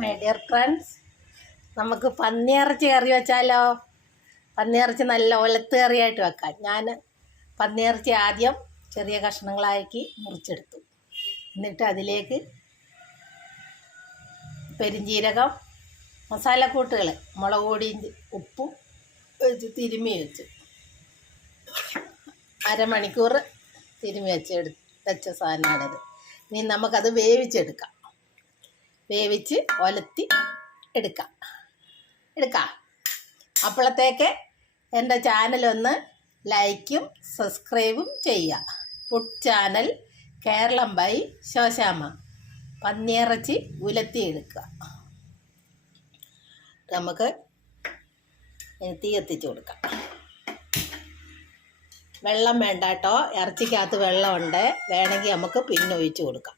My dear friends നമുക്ക് പന്നിയിറച്ചി കറി വെച്ചാലോ? പന്നിയിറച്ചി നല്ല ഒലത്ത് കറിയായിട്ട് വെക്കാം. ഞാൻ പന്നിയിറച്ചി ആദ്യം ചെറിയ കഷ്ണങ്ങളാക്കി മുറിച്ചെടുത്തു. എന്നിട്ട് അതിലേക്ക് പെരിഞ്ജീരകം മസാലക്കൂട്ടുകൾ മുളക് പൊടിയും ഉപ്പും വെച്ച് തിരുമ്മി വെച്ചു. അരമണിക്കൂർ തിരുമ്മി എടു വെച്ച സാധനമാണിത്. ഇനി നമുക്കത് വേവിച്ചെടുക്കാം. വേവിച്ച് ഒലത്തി എടുക്കാം. എടുക്കാം. അപ്പോഴത്തേക്ക് എന്റെ ചാനലൊന്ന് ലൈക്കും സബ്സ്ക്രൈബും ചെയ്യുക. Food channel Kerala by Shoshama പന്നിയിറച്ചി ഉലത്തി എടുക്കുക നമുക്ക് തീ എത്തിച്ചു കൊടുക്കാം. വെള്ളം വേണ്ട കേട്ടോ ഇറച്ചിക്കകത്ത് വെള്ളമുണ്ട്. വേണമെങ്കിൽ നമുക്ക് പിന്നെ കൊടുക്കാം.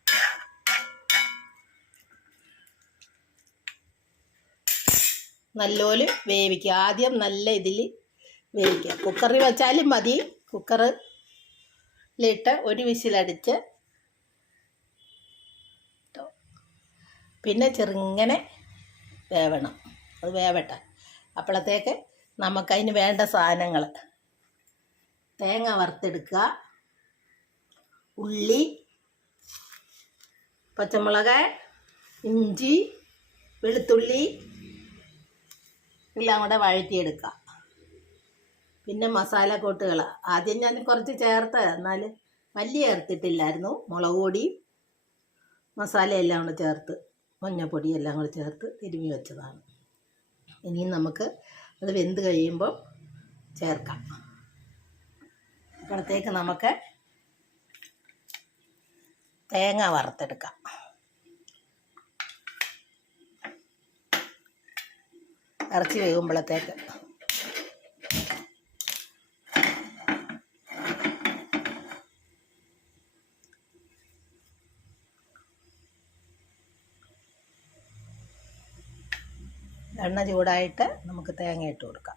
നല്ലപോലെ വേവിക്കുക. ആദ്യം നല്ല ഇതിൽ വേവിക്കുക. കുക്കറിൽ വെച്ചാലും മതി. കുക്കറിലിട്ട് ഒരു വിസിലടിച്ച് പിന്നെ ചെറുങ്ങനെ വേവണം. അത് വേവട്ടെ. അപ്പോഴത്തേക്ക് നമുക്കതിന് വേണ്ട സാധനങ്ങൾ തേങ്ങ വറുത്തെടുക്കുക. ഉള്ളി പച്ചമുളക് ഇഞ്ചി വെളുത്തുള്ളി എല്ലാം കൂടെ വഴറ്റിയെടുക്കുക പിന്നെ മസാല കൂട്ടുകൾ ആദ്യം ഞാൻ കുറച്ച് ചേർത്ത് എന്നാൽ മല്ലി ചേർത്തിട്ടില്ലായിരുന്നു. മുളക് മസാല എല്ലാം കൂടെ ചേർത്ത് മഞ്ഞപ്പൊടി എല്ലാം കൂടെ ചേർത്ത് തിരുമി വെച്ചതാണ്. ഇനിയും നമുക്ക് അത് വെന്ത് കഴിയുമ്പോൾ ചേർക്കാം. അപ്പോഴത്തേക്ക് നമുക്ക് തേങ്ങ വറുത്തെടുക്കാം. ഇറച്ചി വേകുമ്പോഴത്തേക്ക് എണ്ണ ചൂടായിട്ട് നമുക്ക് തേങ്ങ ഇട്ട് കൊടുക്കാം.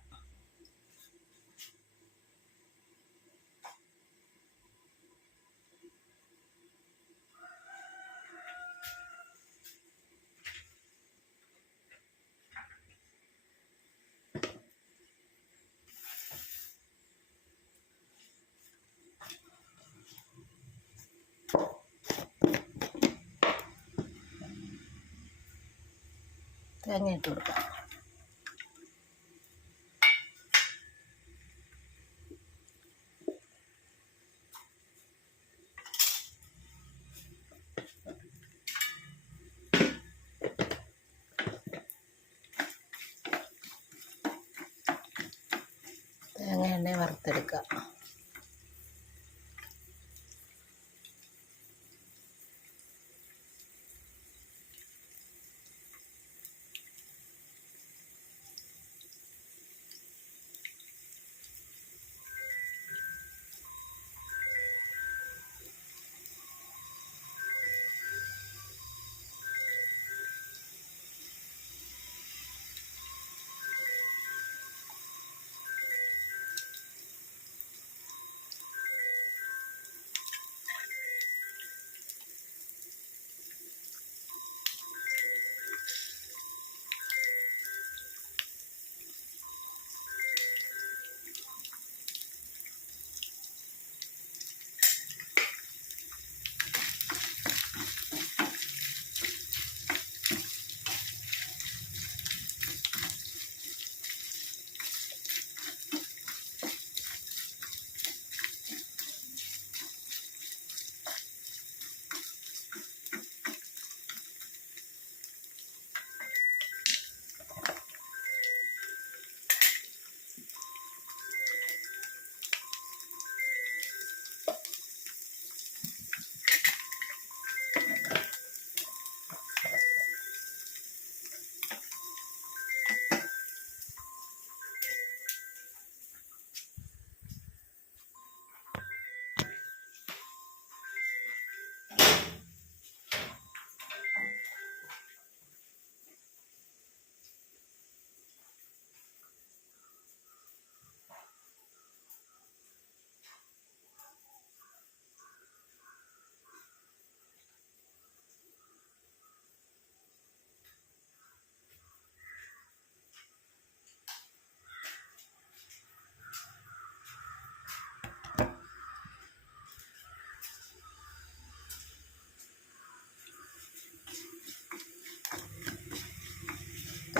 തേങ്ങ ഇട്ട് കൊടുക്കാം.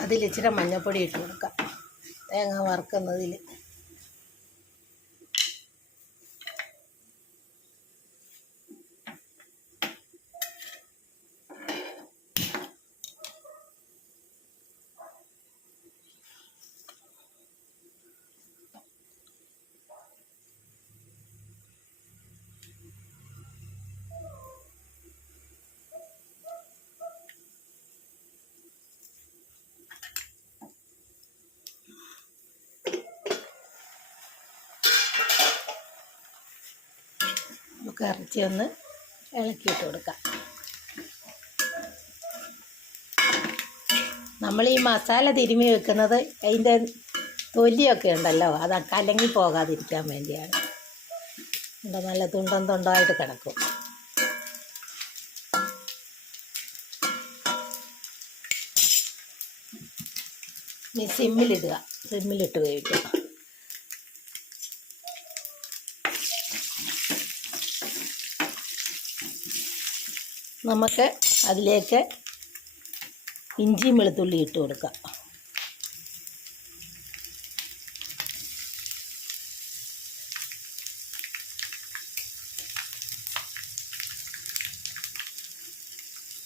അതിൽ ഇച്ചിരി മഞ്ഞൾപ്പൊടി ഇട്ട് കൊടുക്കാം. തേങ്ങ വറുക്കുന്നതിൽ നമുക്ക് ഇറച്ചി ഒന്ന് ഇളക്കിയിട്ട് കൊടുക്കാം. നമ്മൾ ഈ മസാല തിരുമി വെക്കുന്നത് അതിന്റെ തൊലിയൊക്കെ ഉണ്ടല്ലോ അത് കലങ്ങി പോകാതിരിക്കാൻ വേണ്ടിയാണ്. എന്താ നല്ല തുണ്ടം തുണ്ടായിട്ട് കിടക്കും. സിമ്മിലിടുക സിമ്മിലിട്ട് വേവിക്കുക. നമുക്ക് അതിലേക്ക് ഇഞ്ചിയും വെളുത്തുള്ളി ഇട്ട് കൊടുക്കാം.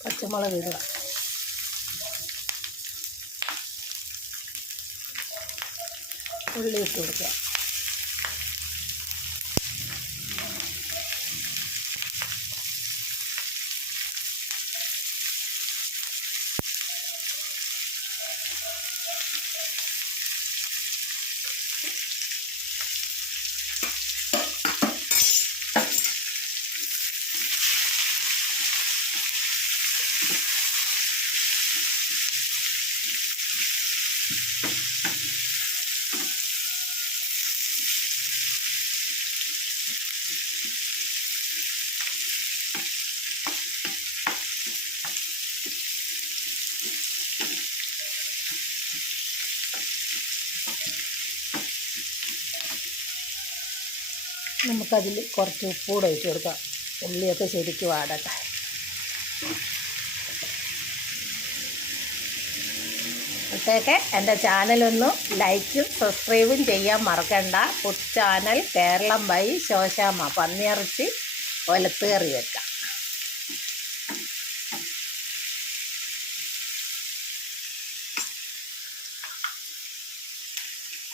പച്ചമുളക് ഇടുക. ഉള്ളി ഇട്ട് കൊടുക്കുക നമുക്കതിൽ കുറച്ച് ഉപ്പ് കൂടെ ഇട്ട് കൊടുക്കാം. ഉള്ളിയൊക്കെ ശരിക്കും വാടട്ടെ. അപ്പോഴത്തേക്ക് എന്റെ ചാനലൊന്ന് ലൈക്കും സബ്സ്ക്രൈബും ചെയ്യാൻ മറക്കണ്ട. Food channel Kerala by Shoshama പന്നിയിറച്ചി ഒലത്ത് കറി വെക്കാം.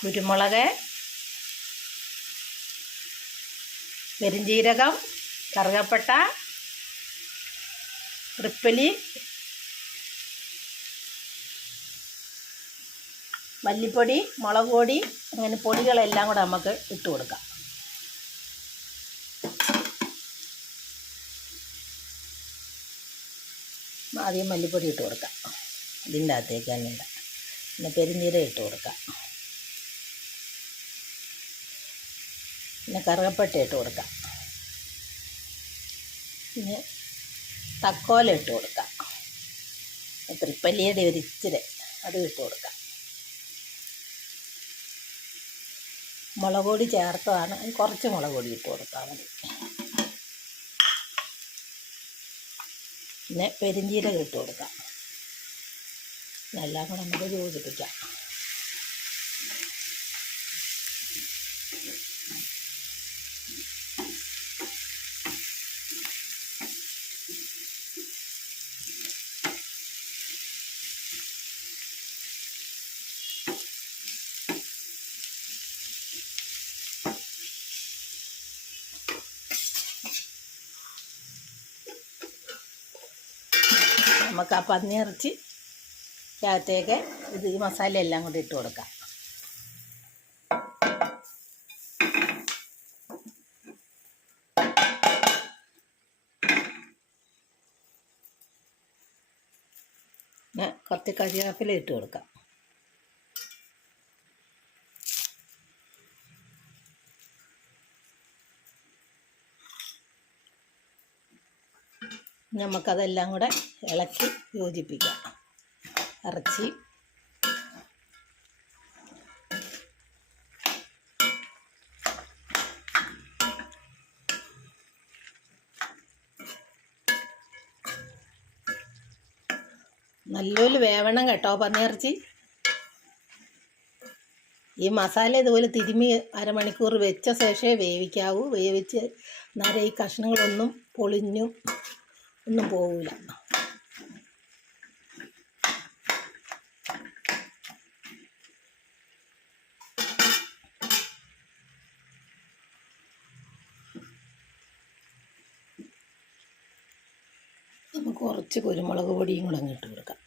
കുരുമുളക് പെരുംജീരകം കറുകപ്പട്ട റിപ്പലി മല്ലിപ്പൊടി മുളക് പൊടി അങ്ങനെ പൊടികളെല്ലാം കൂടെ നമുക്ക് ഇട്ട് കൊടുക്കാം. ആദ്യം മല്ലിപ്പൊടി ഇട്ട് കൊടുക്കാം. ഇതിന്റെ അകത്തേക്ക് തന്നെ ഇടാം. പിന്നെ പെരുന്നീര ഇട്ട് കൊടുക്കാം. പിന്നെ കറുകപ്പട്ട ഇട്ട് കൊടുക്കാം. പിന്നെ തക്കോല ഇട്ട് കൊടുക്കാം. ത്രിപ്പല്ലിയുടെ ഒരു ഇച്ചിരി അതും ഇട്ട് കൊടുക്കാം. മുളക് പൊടി ചേർത്തതാണ് കുറച്ച് മുളക് പൊടി ഇട്ട് കൊടുത്താൽ മതി. പിന്നെ പെരിഞ്ചീരകം ഇട്ട് കൊടുക്കാം. എല്ലാം കൂടെ നമുക്ക് യോജിപ്പിക്കാം. നമുക്ക് ആ പന്നിയിറച്ചി അകത്തേക്ക് ഇത് ഈ മസാല എല്ലാം കൂടി ഇട്ട് കൊടുക്കാം. കുറച്ച് കരിവേപ്പില ഇട്ട് കൊടുക്കാം. നമുക്കതെല്ലാം കൂടെ ഇളക്കി യോജിപ്പിക്കാം. ഇറച്ചി. നല്ലൊരു വേവണം കേട്ടോ പന്നിയിറച്ചി ഈ മസാല ഇതുപോലെ തിരുമി അരമണിക്കൂർ വെച്ച ശേഷമേ വേവിക്കാവൂ. വേവിച്ച് നേരെ ഈ കഷ്ണങ്ങളൊന്നും പൊളിഞ്ഞും ഒന്നും പോവില്ല നമുക്ക് കുറച്ച് കുരുമുളക് പൊടിയും കൂടെ അങ്ങ് ഇട്ട് കൊടുക്കാം.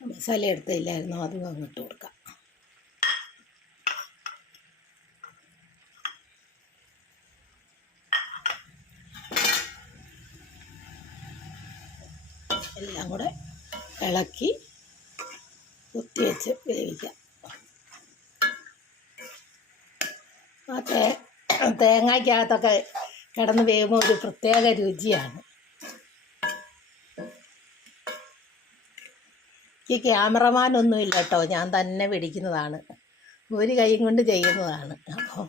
മസാല എടുത്തില്ലായിരുന്നു? അതും അങ്ങ് ഇട്ട് കൊടുക്കാം എല്ലാം കൂടെ ഇളക്കി കുത്തി വെച്ച് വേവിക്കാം. ആ തേ തേങ്ങയ്ക്കകത്തൊക്കെ കിടന്ന് വേകുമ്പോൾ ഒരു പ്രത്യേക രുചിയാണ്. എനിക്ക് ക്യാമറമാനൊന്നും ഇല്ല കേട്ടോ. ഞാൻ തന്നെ പിടിക്കുന്നതാണ്. ഒരു കൈയും കൊണ്ട് ചെയ്യുന്നതാണ്. അപ്പോൾ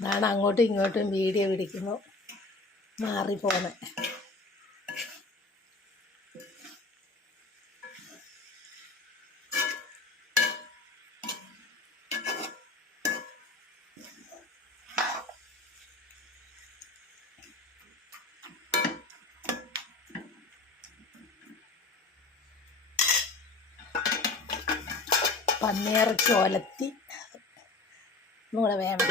ഇതാണ് അങ്ങോട്ടും ഇങ്ങോട്ടും വീഡിയോ പിടിക്കുമ്പോൾ മാറിപ്പോന്നെ പന്നിയിറച്ചി ഒലത്തി ഒന്നുകൂടെ വേണം.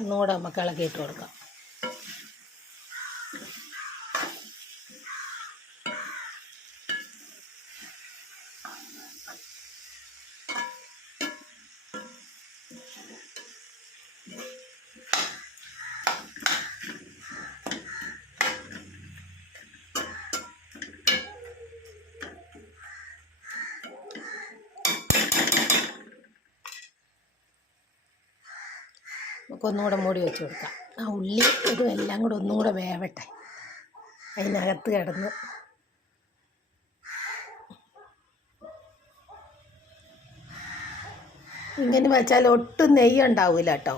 ഒന്നുകൂടെ നമുക്ക് ഇളക്കിയിട്ട് കൊടുക്കാം. നമുക്ക് ഒന്നുകൂടെ മൂടി വെച്ച് കൊടുക്കാം. ആ ഉള്ളി ഇതും എല്ലാം കൂടെ ഒന്നുകൂടെ വേവട്ടെ. അതിനകത്ത് കിടന്ന്. ഇങ്ങനെ വെച്ചാൽ ഒട്ടും നെയ്യ് ഉണ്ടാവില്ല കേട്ടോ.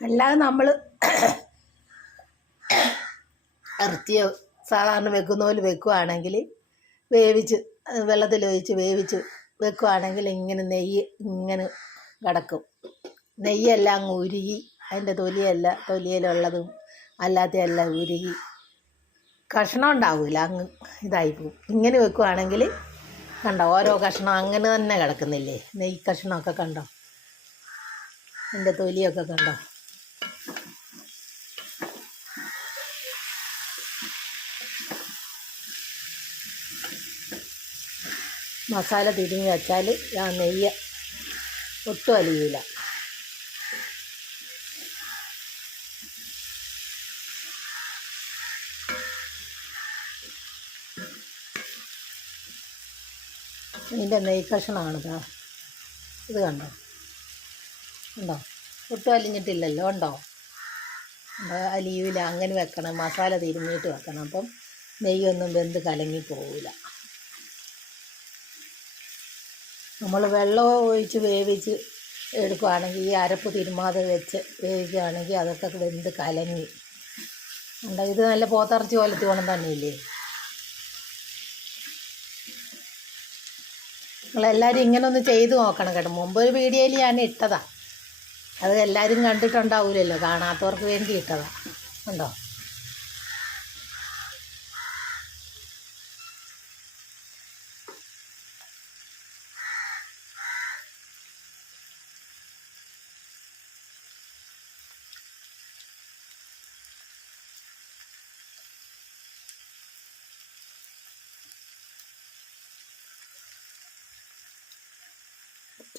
അല്ലാതെ നമ്മൾ ഇറച്ചിയ സാധാരണ വെക്കുന്ന പോലെ വെക്കുവാണെങ്കിൽ വേവിച്ച് വെള്ളത്തിൽ ഒഴിച്ച് വേവിച്ച് വെക്കുവാണെങ്കിൽ ഇങ്ങനെ നെയ്യ് ഇങ്ങനെ കിടക്കും. നെയ്യെല്ലാം അങ്ങ് ഉരുകി അതിന്റെ തൊലിയല്ല തൊലിയിലുള്ളതും അല്ലാത്തതെല്ലാം ഉരുകി. കഷ്ണം ഉണ്ടാവില്ല അങ്ങ് ഇതായി പോകും ഇങ്ങനെ വെക്കുവാണെങ്കിൽ കണ്ടോ ഓരോ കഷ്ണം അങ്ങനെ തന്നെ കിടക്കുന്നില്ലേ? നെയ്യ് കഷ്ണമൊക്കെ കണ്ടോ? എന്റെ തൊലിയൊക്കെ കണ്ടോ? മസാല തിരിഞ്ഞ് വെച്ചാൽ ആ നെയ്യ് ഒട്ടും അലിയില്ല ഇതിന്റെ നെയ്യ് കഷ്ണമാണിത് ഇത് കണ്ടോ? ഉണ്ടോ ഒട്ടും അലിഞ്ഞിട്ടില്ലല്ലോ ഉണ്ടോ? അലിയൂല അങ്ങനെ വെക്കണം മസാല തിരുമ്മിയിട്ട് വെക്കണം. അപ്പം നെയ്യൊന്നും വെന്ത് കലങ്ങി പോവില്ല. നമ്മൾ വെള്ളം ഒഴിച്ച് വേവിച്ച് എടുക്കുകയാണെങ്കിൽ ഈ അരപ്പ് തിരുമാതെ വെച്ച് വേവിക്കുകയാണെങ്കിൽ അതൊക്കെ വെന്ത് കലങ്ങി. ഉണ്ടോ ഇത് നല്ല പോത്തിറച്ചി പോലത്തെ ഗുണം തന്നെയില്ലേ? നിങ്ങളെല്ലാവരും ഇങ്ങനെ ഒന്ന് ചെയ്ത് നോക്കണം കേട്ടോ. മുമ്പ് ഒരു വീഡിയോയിൽ ഞാൻ ഇട്ടതാണ് അത് എല്ലാവരും കണ്ടിട്ടുണ്ടാവില്ലല്ലോ കാണാത്തവർക്ക് വേണ്ടി ഇട്ടതാണ് ഉണ്ടോ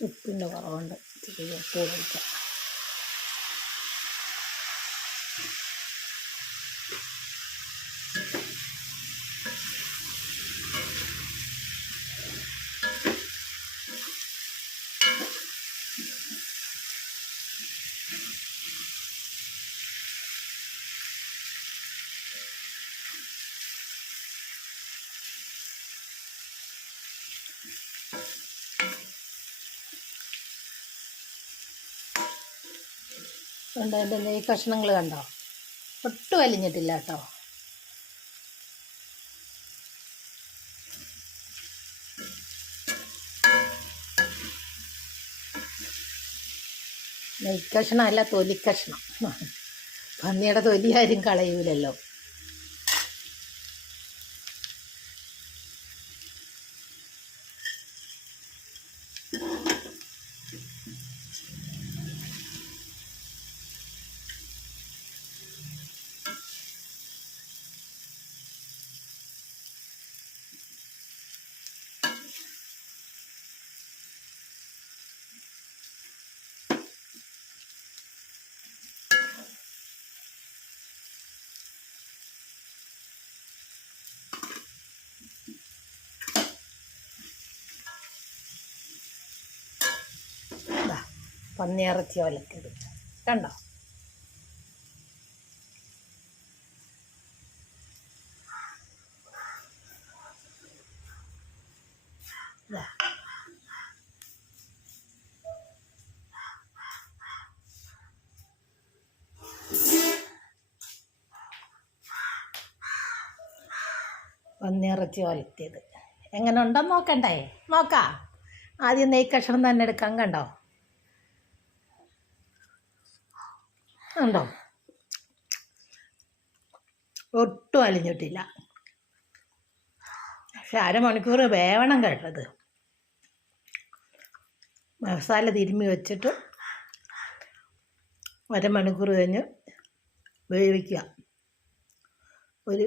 ഉപ്പിന്റെ കുറവുണ്ട്. ഉപ്പ് കണ്ടോ? എന്റെ നെയ് കഷ്ണങ്ങൾ കണ്ടോ? ഒട്ടും വലിഞ്ഞിട്ടില്ല കേട്ടോ. നെയ്ക്കഷ്ണം കഷ്ണം അല്ല തൊലിക്കഷ്ണം പന്നിയുടെ തൊലി ആരും കളയൂലല്ലോ. പന്നിയിറച്ചി ഒലക്കത് കണ്ടോ. പന്നിയിറച്ചി ഒലത്തിയത് എങ്ങനെ ഉണ്ടോ നോക്കണ്ടേ? നോക്കാം. ആദ്യം നെയ്ക്കഷ്ണം കഷ്ണം തന്നെ എടുക്കാം കണ്ടോ? ഉണ്ടോ ഒട്ടും അലിഞ്ഞിട്ടില്ല. പക്ഷെ അരമണിക്കൂർ വേവണം കേട്ടത്. മസാല തിരുമ്മി വെച്ചിട്ട് അരമണിക്കൂർ കഴിഞ്ഞ് വേവിക്കുക. ഒരു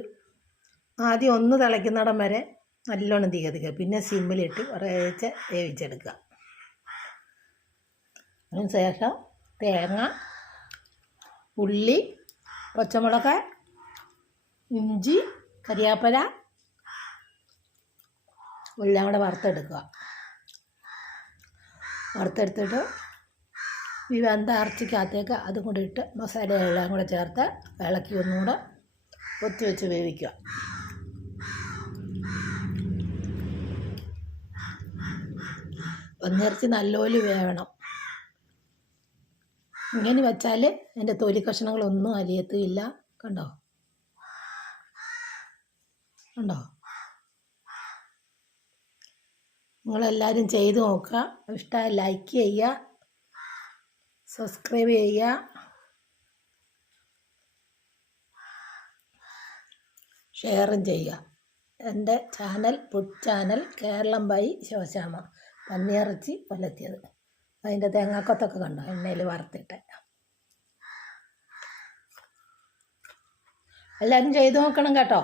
ആദ്യം ഒന്ന് തിളയ്ക്കുന്നിടം വരെ നല്ലോണം തീ കത്തിക്കുക പിന്നെ സിമ്മിലിട്ട് കുറേച്ച് വേവിച്ചെടുക്കുക. അതിന് ശേഷം തേങ്ങ ഉള്ളി പച്ചമുളക് ഇഞ്ചി കരിയാപ്പല എല്ലാം കൂടെ വറുത്തെടുക്കുക. വറുത്തെടുത്തിട്ട് ഈ വെന്ത ഇറച്ചിക്കകത്തേക്ക് അതും കൂടി ഇട്ട് മസാല എല്ലാം കൂടെ ചേർത്ത് ഇളക്കി ഒന്നുകൂടെ ഒത്തി വെച്ച് വേവിക്കുക. ഒന്നിറച്ചി നല്ലപോലെ വേവണം. ഇങ്ങനെ വെച്ചാൽ എന്റെ തൊലി കഷ്ണങ്ങളൊന്നും അലിയത്തില്ല കണ്ടോ? കണ്ടോ? നിങ്ങളെല്ലാവരും ചെയ്ത് നോക്കുക. ഇഷ്ടമായി ലൈക്ക് ചെയ്യുക. സബ്സ്ക്രൈബ് ചെയ്യുക. ഷെയറും ചെയ്യുക. എന്റെ channel food channel Kerala by Shivashama. പന്നിയിറച്ചി ഒലത്തിയത് അതിന്റെ തേങ്ങാക്കൊത്തൊക്കെ കണ്ടോ? എണ്ണയിൽ വറുത്തിട്ട്. എല്ലാവരും ചെയ്തു നോക്കണം കേട്ടോ.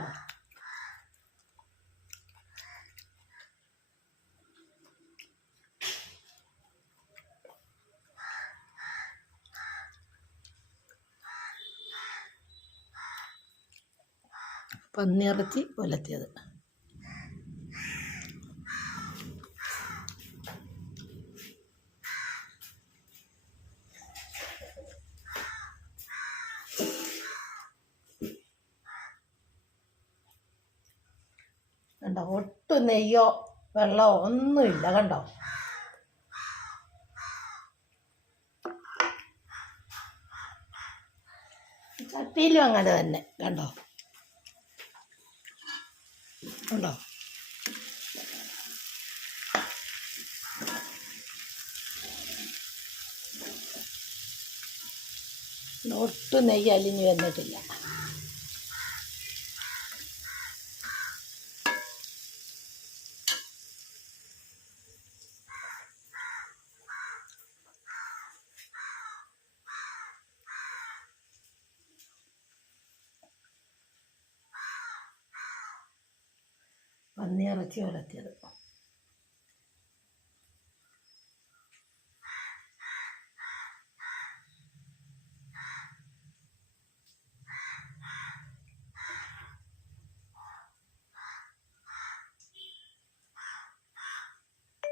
പന്നിയിറച്ചി ഒലത്തിയത് കണ്ടോ? ഒട്ടും നെയ്യോ വെള്ളമോ ഒന്നുമില്ല കണ്ടോ? ചട്ടിയിലും അങ്ങനെ തന്നെ കണ്ടോ? കണ്ടോ? ഒട്ടും നെയ്യ് അലിഞ്ഞു വന്നിട്ടില്ല. പന്നിയിറച്ചി ഉലത്തിയത്